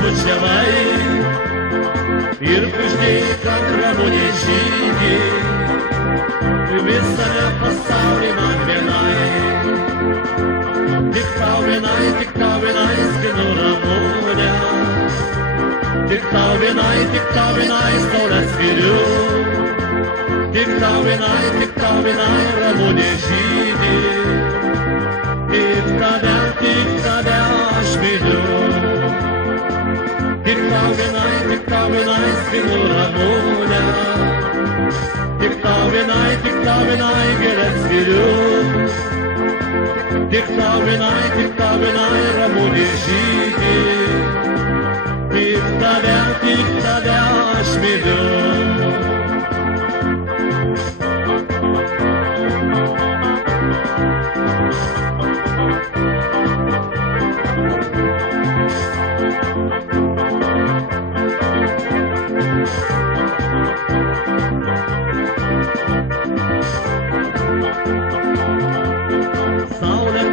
bučiavai ir kuždėjai, kad Ramunė žydi visame pasaulyje man vienai. Tik tau vienai skinu Ramunę, tik tau vienai saulę skiriu. Tik tau vienai Ramunė žydi, tik tave aš myliu. Tik tau vienai skinu Ramunę, tik tau vienai gėlės skiriu. Tik tau vienai Ramunė žydi, tik tave aš myliu.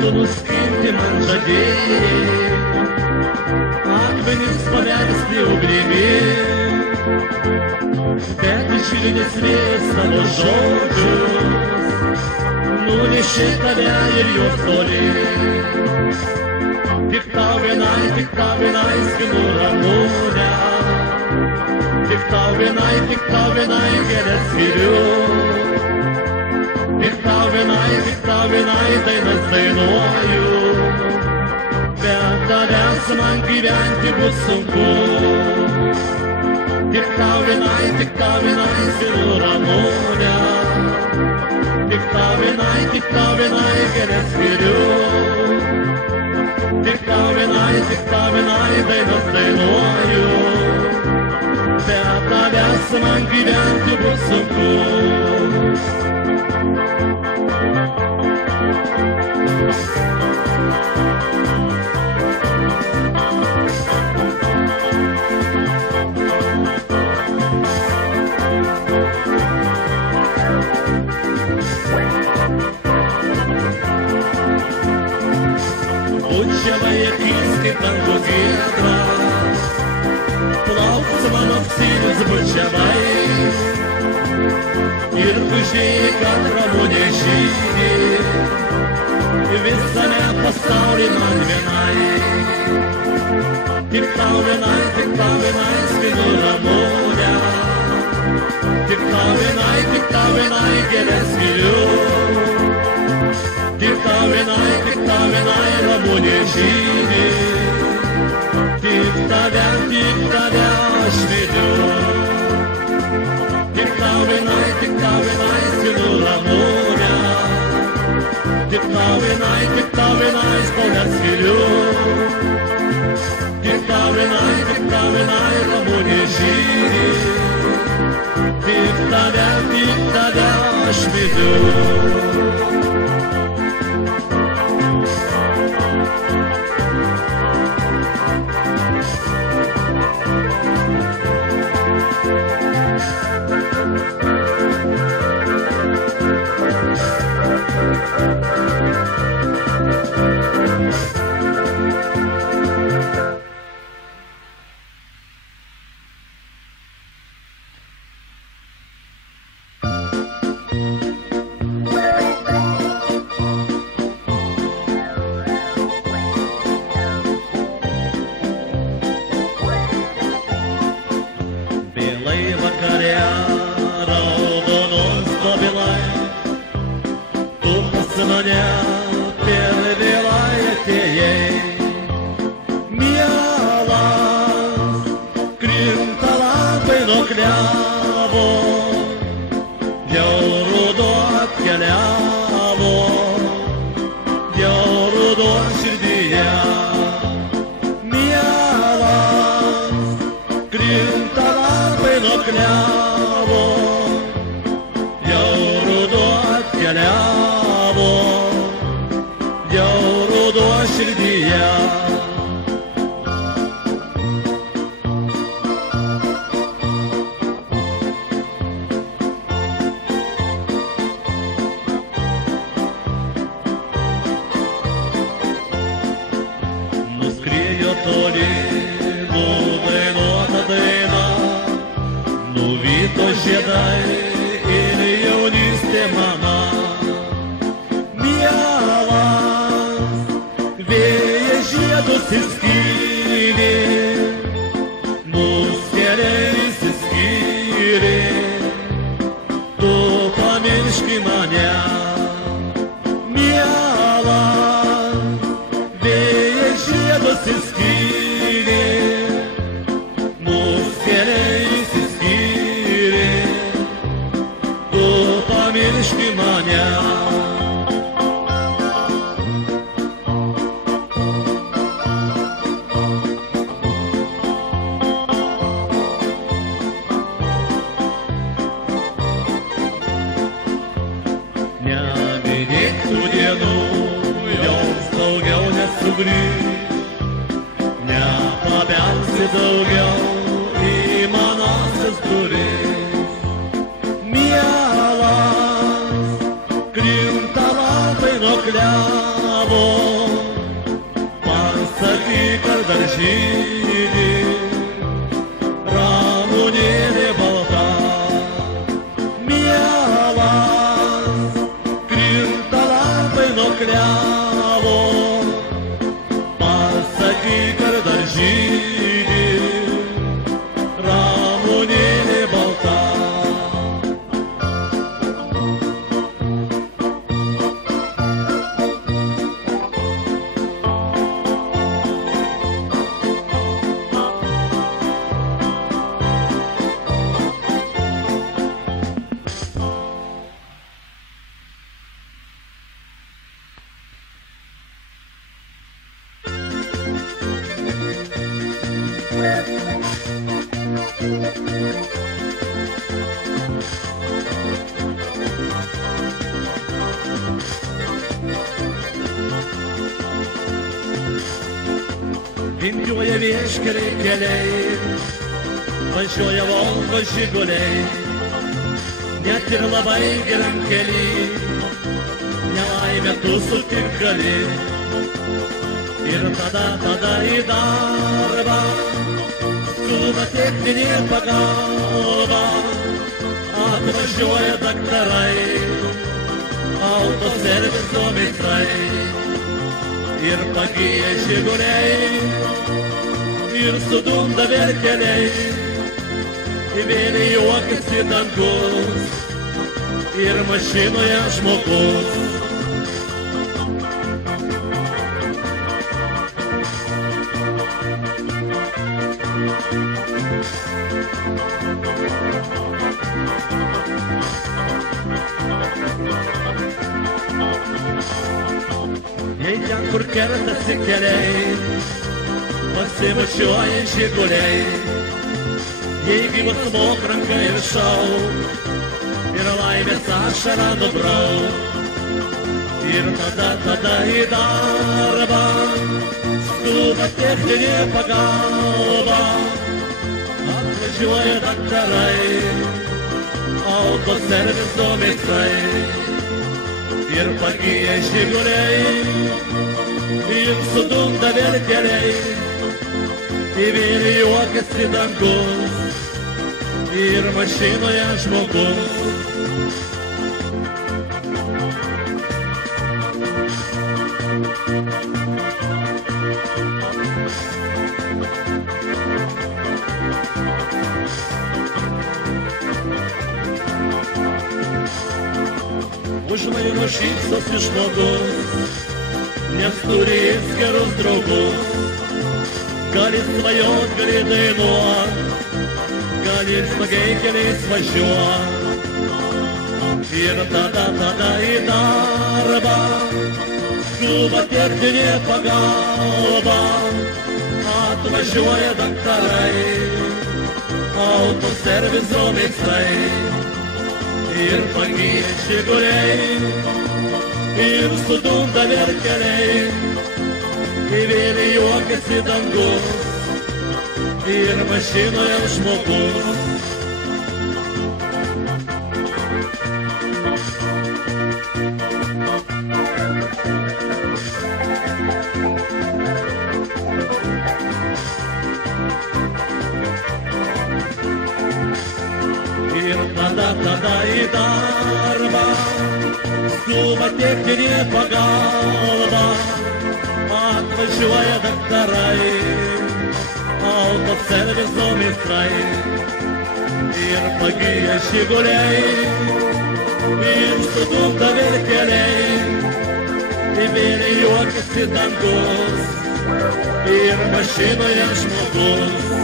Nuskinti man žadėjai, akmenys paversti ugnimi, bet išilgis vėjas savo žodžius nunešė tave ir juos toli. Tik tau vienai skinu Ramunę, tik tau vienai gėlės skiriu. Tik tau vienai dainas dainuoju, bet tavęs man gyventi bus sunku. Tik tau vienai skinu Ramunę, tik tau vienai gėlės skiriu. Tik tau vienai dainas dainuoju, bet tavęs man gyventi bus sunku. Bučiavai akis kaip dangų giedra, plaukus mano auksinius bučiavai ir kuždėjai, kad Ramunė žydi visame pasaulyje man vienai. Tik tau vienai skinu Ramunę, tik tau vienai gėlės skiriu. Tik tau vienai Ramunė žydi, tik tave aš myliu. Tik tau vienai skinu Ramunę, tik tau vienai saulę skiriu. Tik tau vienai Ramunė žydi, tik tave aš myliu. žiedai ir jaunystė mano. Mielas, vėjas žiedus išskyrė, mūsų keliai išsiskyrė, tu pamirški mane. Mielas, vėjas žiedus išskyrė, mūsų keliai išsiskyrė, tu pamirški mane. Neminėk tų dienų, jos daugiau nesugrįš, nepabelsi daugiau į manąsias duris. Mielas, krinta lapai nuo klevo, pasakyk, ar dar žydi ramunėlė balta. Mielas, krinta lapai nuo klevo, pasakyk, ar dar žydi ramunėlė balta. Vingiuoja vieškeliai keliai, važiuoja Volvo žiguliai, net ir labai geram kely, nelaimę tu sutikali. Ir tada į darbą skuba techninė pagalba, atvažiuoja daktarai, autoserviso meistrai. Ir pagyja žiguliai, ir sudunda verkeliai, vėl juokiasi dangus, ir mašinoje žmogus. Jei ten, kur kertasi keliai, pasivažiuoja žiguliai, jei gyvas mok ranka ir šau, ir laimės ašarą nubrau. Ir tada į darbą skuba techninė pagalba, atvažiuoja daktarai, autoserviso meistrai. Ir pagyja žiguliai, ir sudunda verkeliai, vėl juokiasi dangus, ir mašinoje žmogus. Už vairo šypsosi žmogus, nes turi jis gerus draugus. Gali svajot, gali dainuot, gali ir smagiai keliais važiuot. Ir tada į darbą skuba techninė pagalba, atvažiuoja daktarai, autoserviso meistrai. Ir pagyja žiguliai, ir sudunda verkeliai, vėl juokiasi dangus, ir mašinoje žmogus. Ir tada į darbą, skuba techninė pagalba, atvažiuoja daktarai, autoserviso meistrai ir pagyja žiguliai, ir sudūkta vėl keliai, ir vėl juokiasi dangus, ir mašinoje žmogus.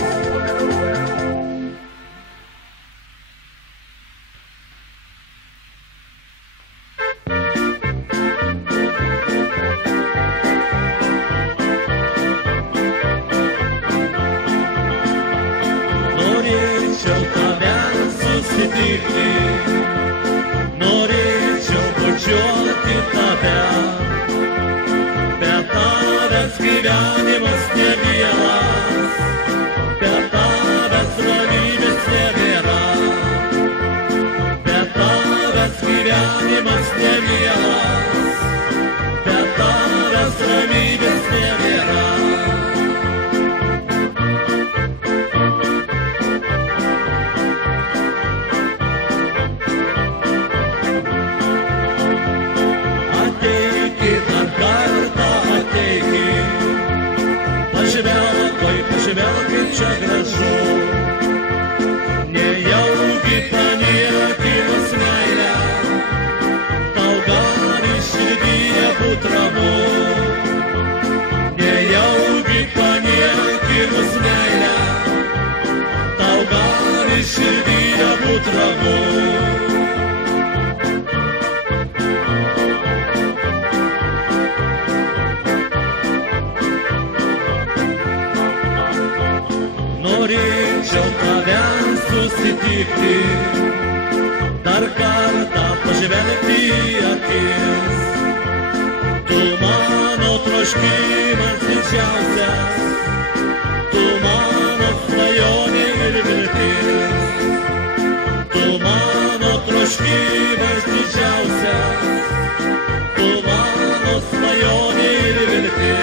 Norėčiau bučiuoti tave, bet tavęs gyvenimas ne vienas, bet tavęs ramybės nebėra, bet tavęs gyvenimas ne vienas, bet tavęs ramybės nebėra. Pažvelk, kaip čia gražu, nejaugi paniekinus meilę, tau gali širdyje būt ramu. Nejaugi paniekinus meilę, tau gali širdyje būt ramu. Norėčiau tave susitikti, dar kartą pažvelgti į akis. Tu mano troškimas didžiausias, tu mano svajonė ir viltis. Tu mano troškimas didžiausias, tu mano svajonė ir viltis.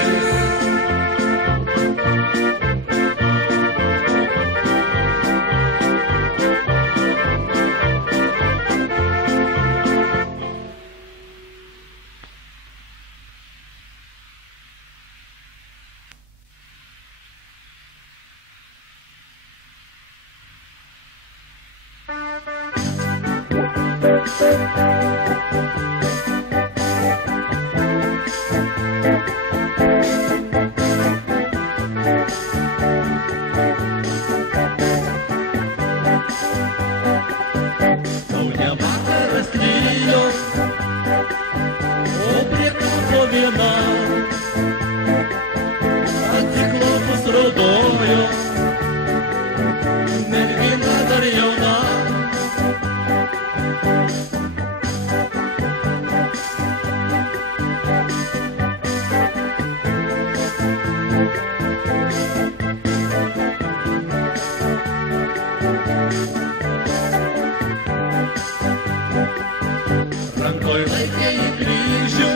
Rankoj laikė į kryžių,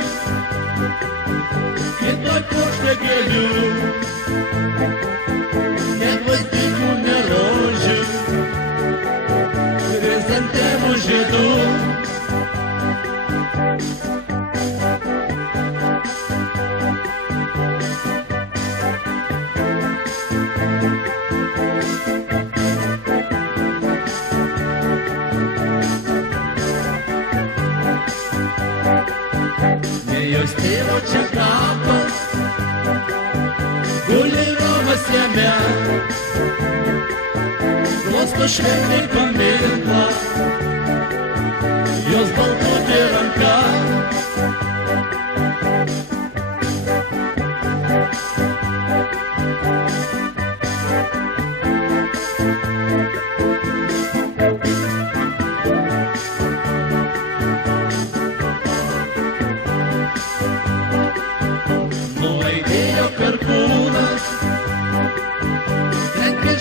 kitoj puokštė gėlių, ne gvazdikų, ne rožių, chrizantemų žiedų. Jos tėvo čia kapas, guli Romas jame, glosto švelniai paminklą, jos baltutė ranka.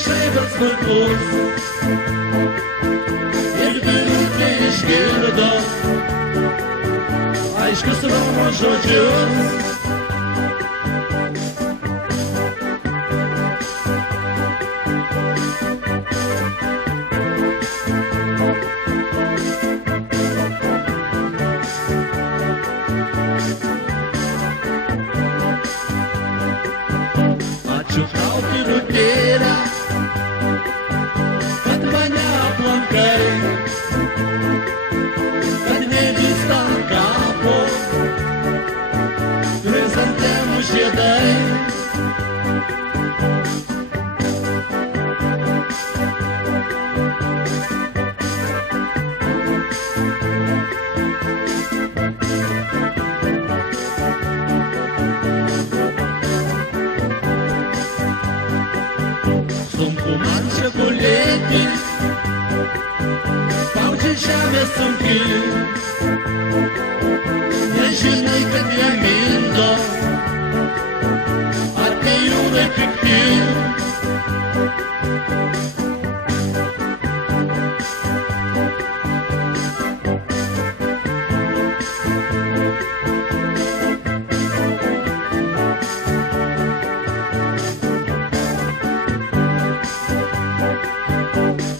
Žaibas smulkus ir birutė išgirdo aiškius Romo žodžius. žemė sunki, nežinai, kad ją mindo, ar tie jūrai pikti.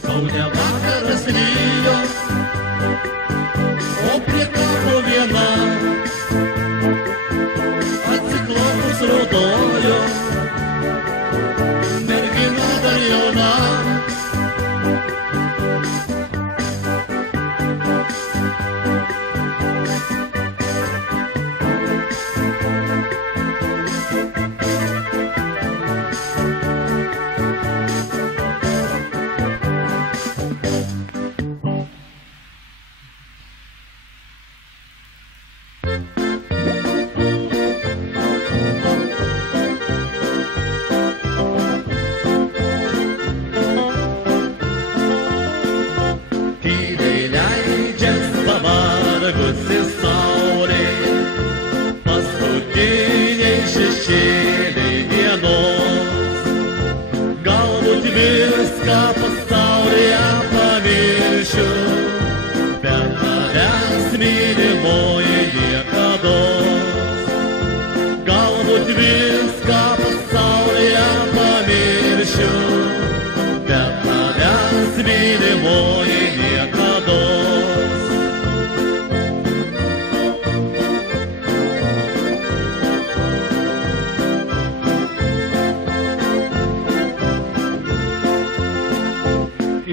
Kaune vakaras lyjo, o prie kapo viena atsiklaupus raudojo mergina dar jauna. Tyliai leidžias pavargusi saulė, paskutiniai šešėliai dienos. Galbūt viską pasaulyje pamiršiu, bet tavęs mylimoji niekados. Galbūt viską pasaulyje pamiršiu, bet tavęs mylimoji niekados.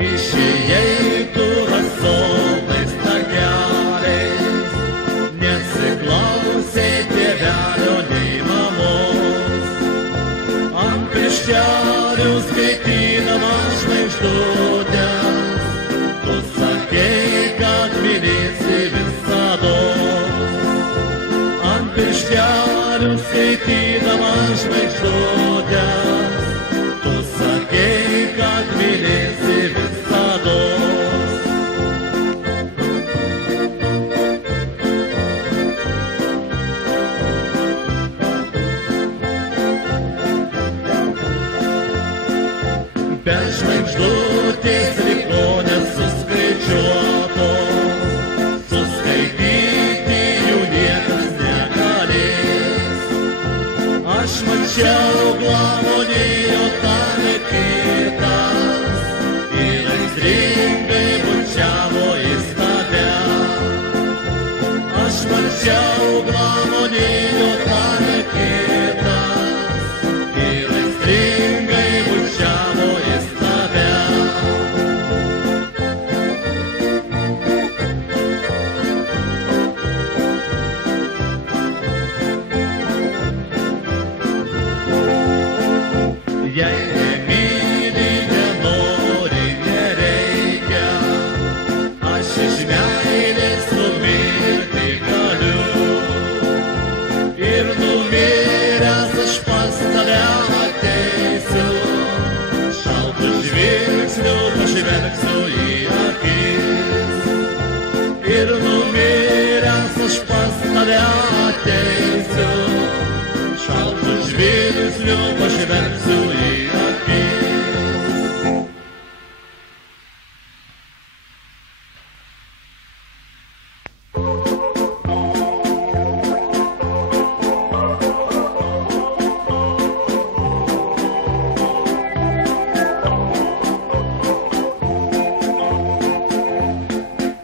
Išėjai tu rasolais takeliais, nesiklausei tėvelio nei mamos. Ant pirštelių skaitydama žvaigždutes, tu sakei, kad mylėsi visados. Ant pirštelių skaitydama žvaigždutes, tu sakei, kad mylėsi visados. Bet žvaigždutės liko nesuskaičiuotos, suskaityti jų niekas negalės. Aš mačiau glamonėjo tave kitas ir aistringai bučiavo jis tave. Aš mačiau glamonėjo tave kitas ir aistringai bučiavo jis tave. Jei nemyli, nenori, nereikia, aš iš meilės numirti galiu. Ir numiręs aš pas tave ateisiu, šaltu žvilgsniu pažvelgsiu į akis. Ir numiręs aš pas tave ateisiu, šaltu žvilgsniu pažvelgsiu į akis.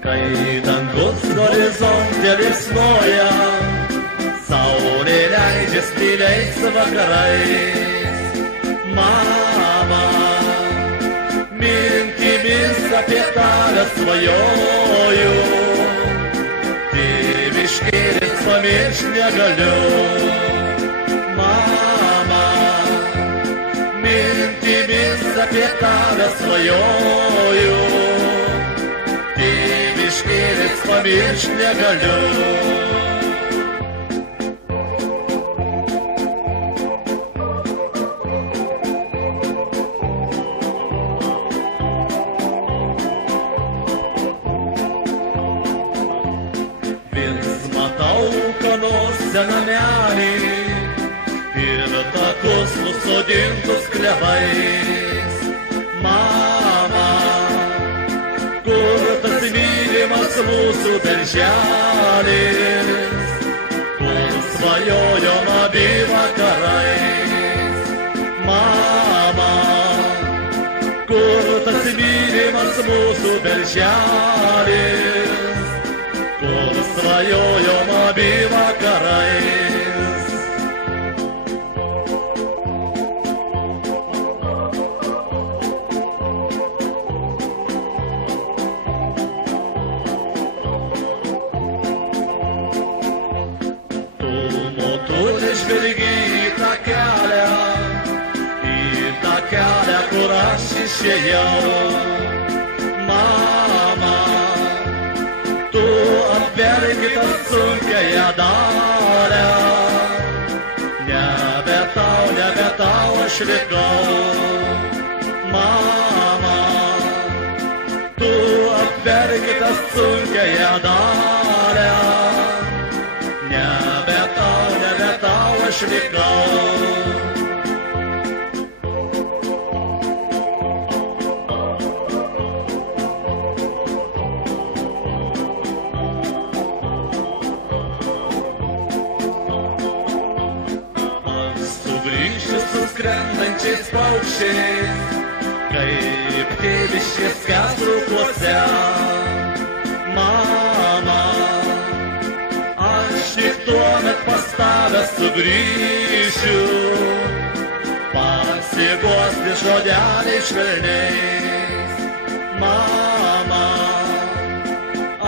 Kai dangus horizonte liepsnoja, saulė leidžias tyliais vakarais. Mama, mintimis apie tave svajoju, tėviškėlės pamiršt negaliu. Mama, mintimis apie tave svajoju, tėviškėlės pamiršt negaliu. žaliuose nameliais ir takus nusodintus klevais. Mama, kur tas mylimas mūsų darželis, kur svajojom abi vakarais. Mama, kur tas mylimas mūsų darželis, kur svajojom abi vakarais. Žvelgi į tą kelią, kur aš išėjau. Mama, tu apvergi tą sunkiąją dalią. Nebe tau aš likau. Mama, tu apvergi tą sunkiąją dalią. Nebe tau aš likau. Sugrįšiu su skrendančiais paukščiais, kaip tėviškės kasrukuose. Mama, aš tik tuomet pas tave sugrįšiu, pasiguosti žodeliais švelniais. Mama,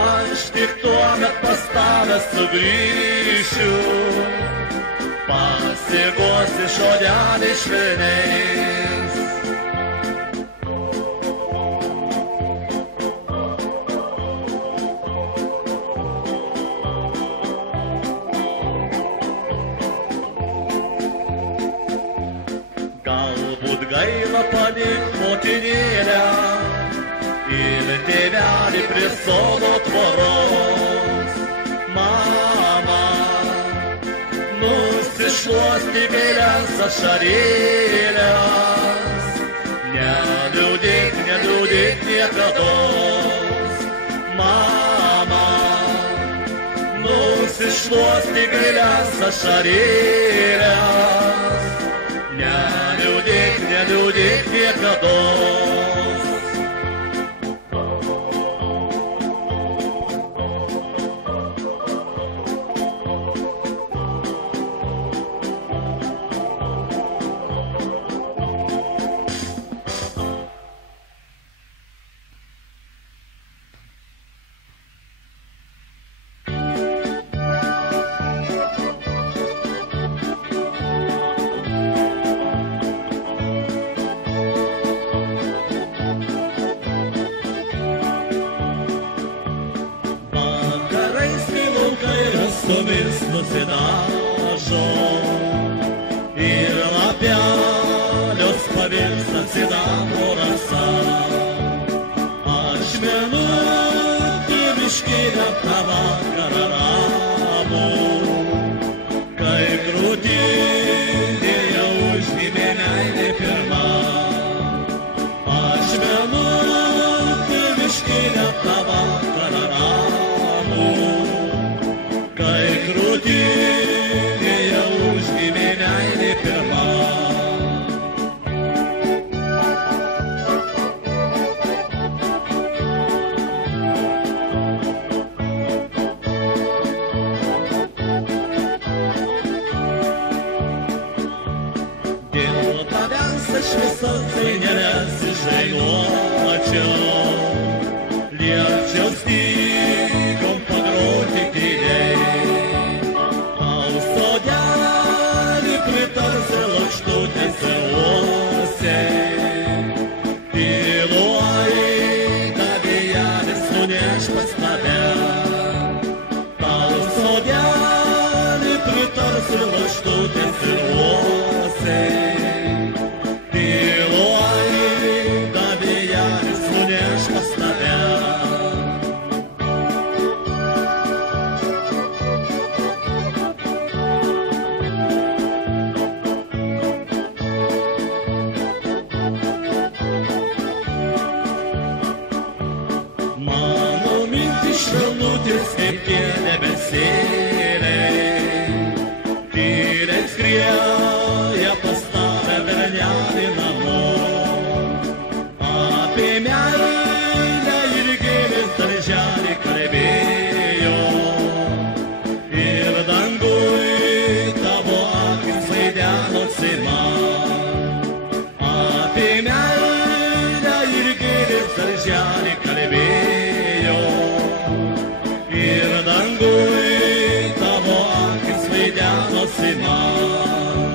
aš tik tuomet pas tave sugrįšiu, pasiguosti žodeliais švelniais. Galbūt gaila palikt motinėlę ir tėvelį prie sodo tvoros. Mama, nusišluosti gailias ašarėles, neliūdėk niekados. Mama, nusišluosti gailias ašarėles, neliūdėk niekados. Vis nusidažo ir lapelios pavirsta sidabro rasa. Aš minutį miškinę tą vakarą ramų, kai krūtinėje užgimė meilė pirma. Aš minutį miškinę tą vakarą ramų, kai krūtinėje užgimė meilė pirma. Dėl tavęs aš visas eineles išdainuočiau, liepčiau stygom pagroti tyliai. Pritarsi lakštutės ir uosiai, tyluoj, tavėjelis nuneš pas tave. Tau sodelį pritarsi lakštutės ir uosiai, tyluoj, tavėjelis nuneš pas tave. geriausiai man.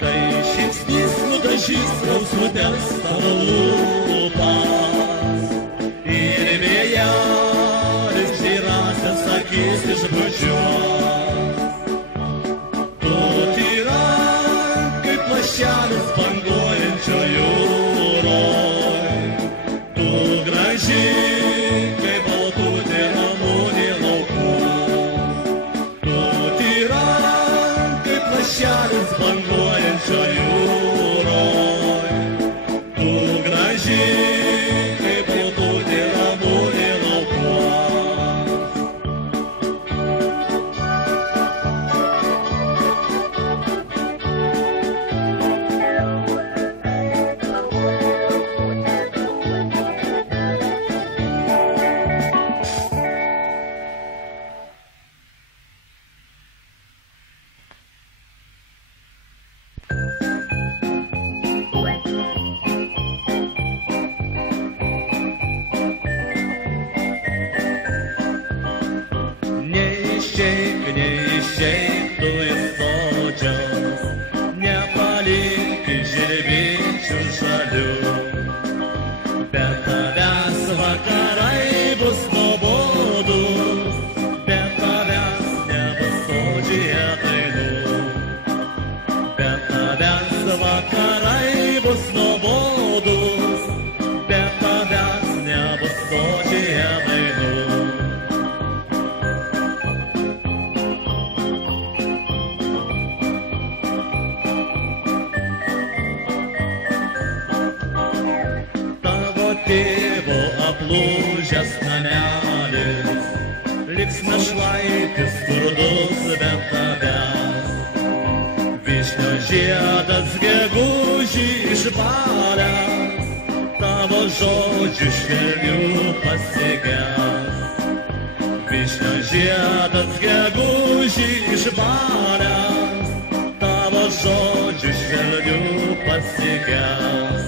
Kai žingsnis nudažys rausvutes tavo lūpas ir vėjelis žyrasias akis išbučiuos, tu tyra kaip lašelis banguojančio jūroj, tu graži kaip baltutė ramunė laukų, tu tyra kaip lašelis banguojančio jūroj, tu graži kaip baltutė ramunė laukų. Neišeik tu iš sodžiaus, nepalik žilvyčių žalių, bet tavęs vakarai bus nuobodūs, bet tavęs nebus sodžioje dainų, bet tavęs vakarai bus nuobodūs, bet tavęs nebus sodžioje dainų. Tėvo aplūžęs namelis, liks našlaitis skurdus be tavęs. Vyšnio žiedas gegužį išbalęs, tavo žodžių švelnių pasiges. Vyšnio žiedas gegužį išbalęs, tavo žodžių švelnių pasiges.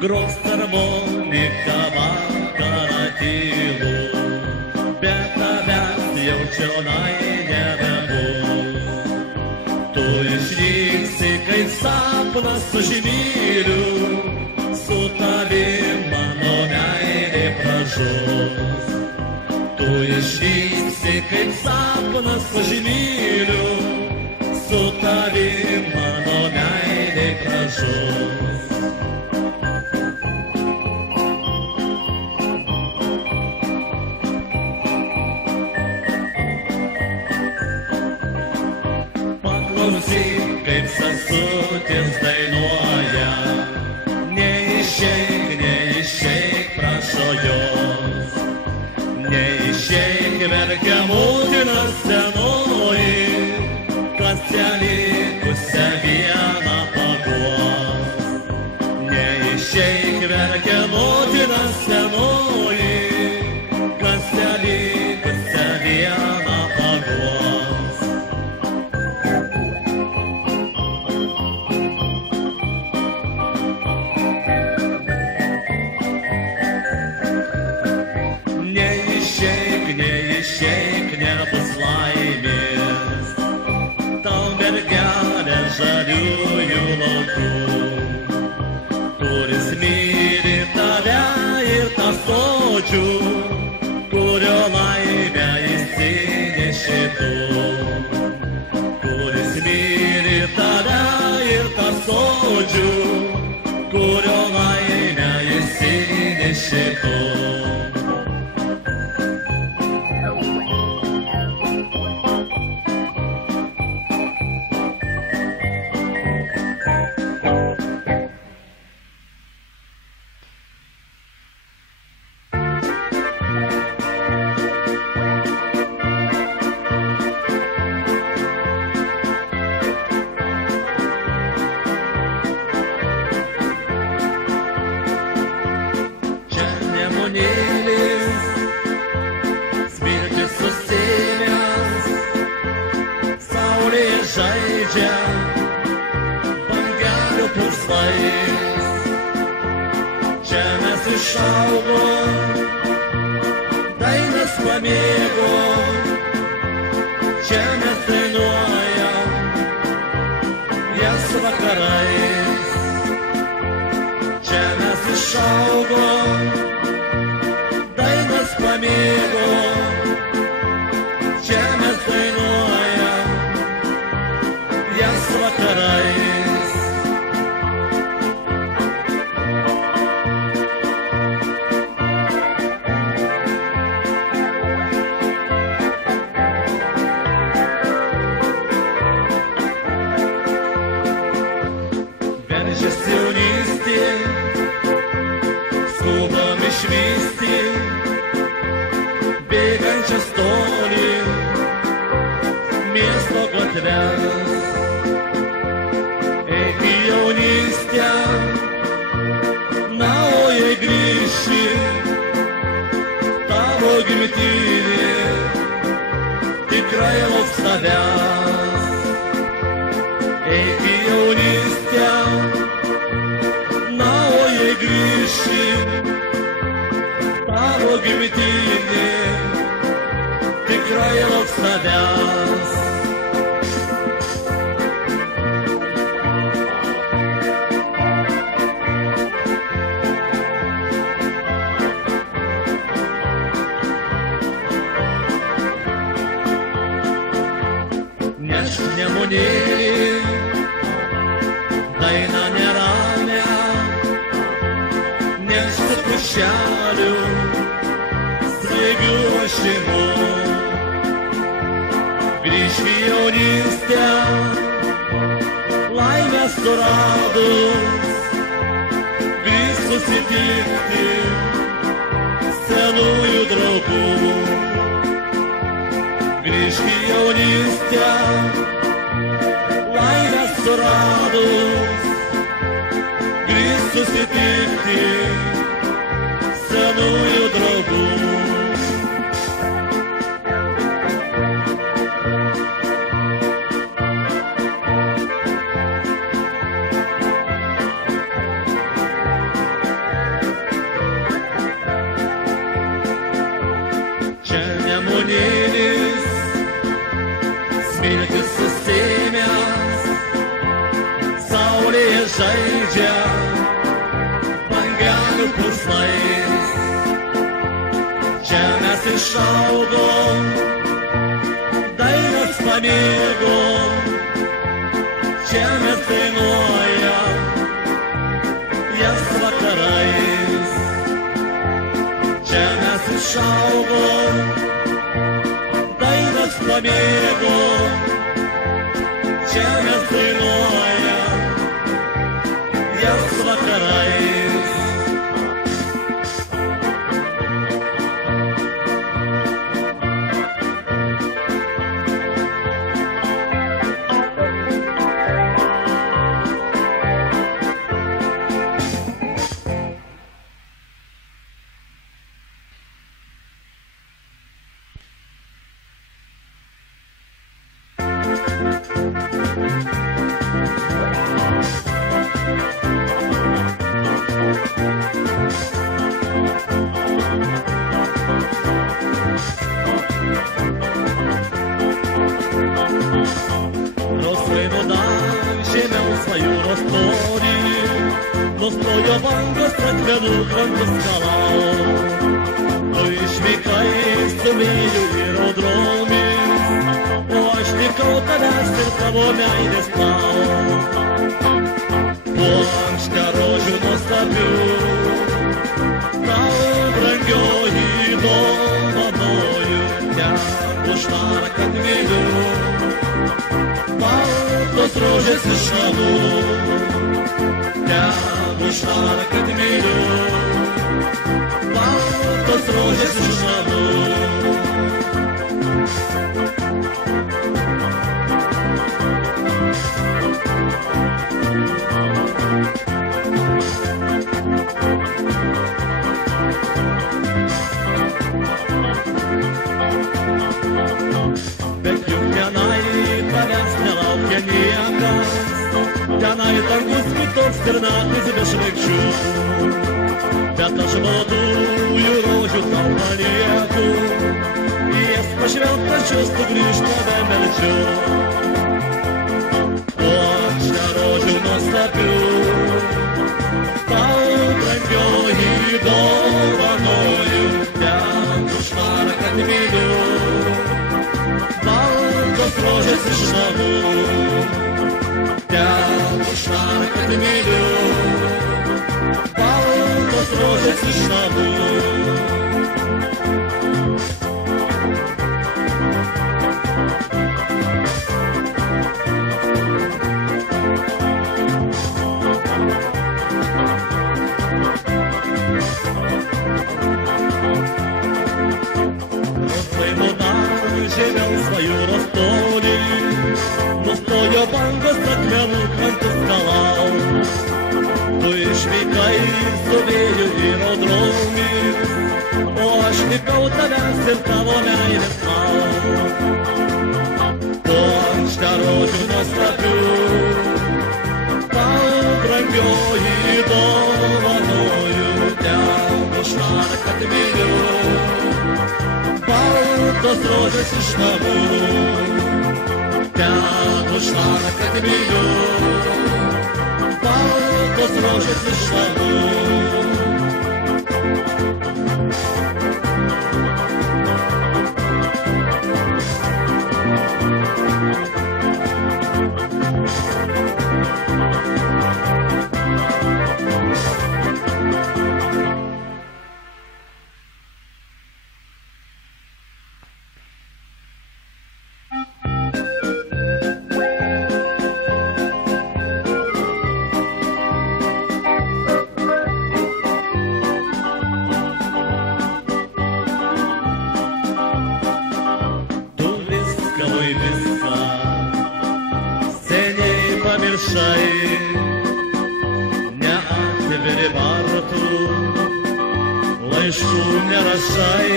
Gros harmonika vakarą tylų, bet tavęs jau čionai nebebus. Tu išnyksi kaip sapnas užmyliu, su tavim mano meilė pražus. Tu išnyksi kaip sapnas užmyliu, su tavim mano meilė pražus. Kaip sesutės dainuoja, neišeik, prašo jos. Neišeik, verkia motina senoji, kas ją likusią vieną paguos. Neišeik, verkia motina senoji, kas ją likusią vieną paguos. Neišeik, nebus laimės, tau mergelė žaliųjų laukų, kuris myli tave ir tą sodžių, kurio laimę įsinešė tu. Kuris myli tave ir tą sodžių, kurio laimę įsinešė tu. purslais. Čia mes išaugom, dainas pamėgom, čia mes dainuojam jas vakarais. Čia mes išaugom, dainas pamėgom, čia mes dainuojam jas vakarais. Veržiasi jaunystė, skubam išvysti bėgančias toli miesto gatves. Eik į jaunystę, na o jei grįši, tavo gimtinė tikrai lauks tavęs. Eik į jaunystę, na o jei grįši, tavo gimtinė tikrai lauks tavęs. Nešk nemunėlį, dainą neramę, nešk pušelių, svaigių ošimų. Grįžk į jaunystę, laimės suradus, grįžk susitikti senųjų draugų. Grįžk į jaunystę, laimės suradus, grįžk susitikti senųjų draugų. Čia nemunėlis, smiltis susimęs, saulėje žaidžia bangelių purslais. Čia mes išaugom, dainas pamėgom, čia mes dainuojam jas vakarais. Čia mes išaugom, dainas pamėgom, čia mes dainuojam jas vakarais. Jūros tolį, nustojo bangos atmenų krantus skalau. Tu išvykai su myliu ir audromis, o aš likau tavęs ir tavo meilės tau. Po ankšta rožių nuostabių, tau brangioji dovanoju, ten užtara, kad myliu. Baltos rožės iš namų, ten užtara, kad myliu. Baltos rožės iš namų. Bet juk tenai tavęs nelaukia niekas, П'яна танго скуток стернати збешвикчу. П'ята ж молодую рожу на планету. И я спочвятка чувству грішна демерчу. Ось на рожу наступлю. Стал браньёй дованою. Я душмана как виду. Балко срожет смешному. Я душмана как виду. Балко срожет смешному. Живел свою Ростове, но стоя банга заклянул ханту скалал. Вышли зубею аэродроме, ошли кауталя сертаво мяйне спал. Понч дорожу наступлю, пал браньёй и дованою, я душна как видю. Балко сродит смешному. Я душна как видю. Балко сродит смешному. Не отвери барту, лайшу не рожай,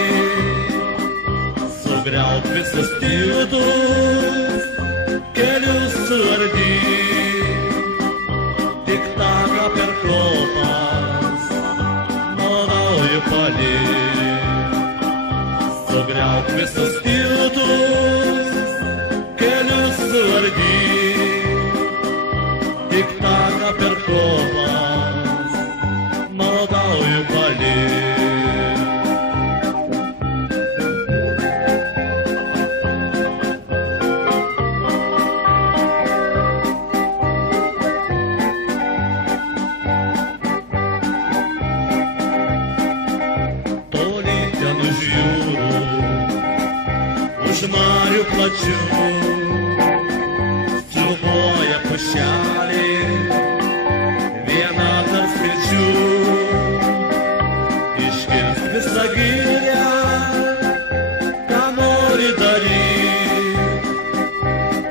согрял присустилду, келю сурди, диктага перхлопас, молодою поли, согрял присустилду, келю сурди. Диктага перкопас, молодою поли. То ли тяну жюру, уж Марю плачу, любое пущали, вена на свечу, и шкирс без лагеря, камори дари,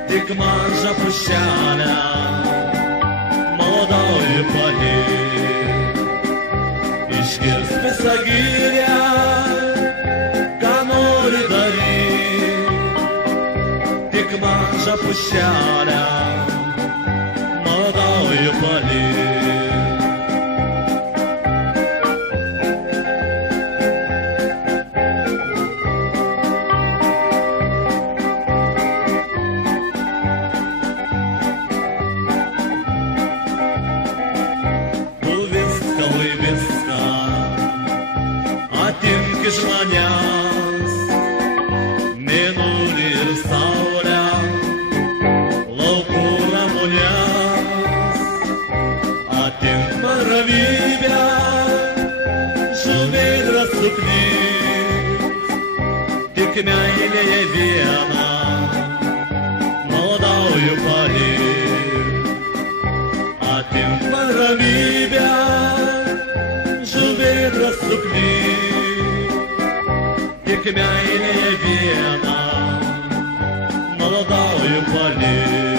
тикманжа пущаля, молодою поли, и шкирс без лагеря, камори дари, тикманжа пущаля, молодою поли. Увиска, вывиска, атинки жманяс, минули рсауля, лаукура муняс, атин маравибя, шумит рассупни, тикмяйлее вена, молодою поли. Атин маравибя, шумит рассупни, тикмяйлее вена, молодою поли.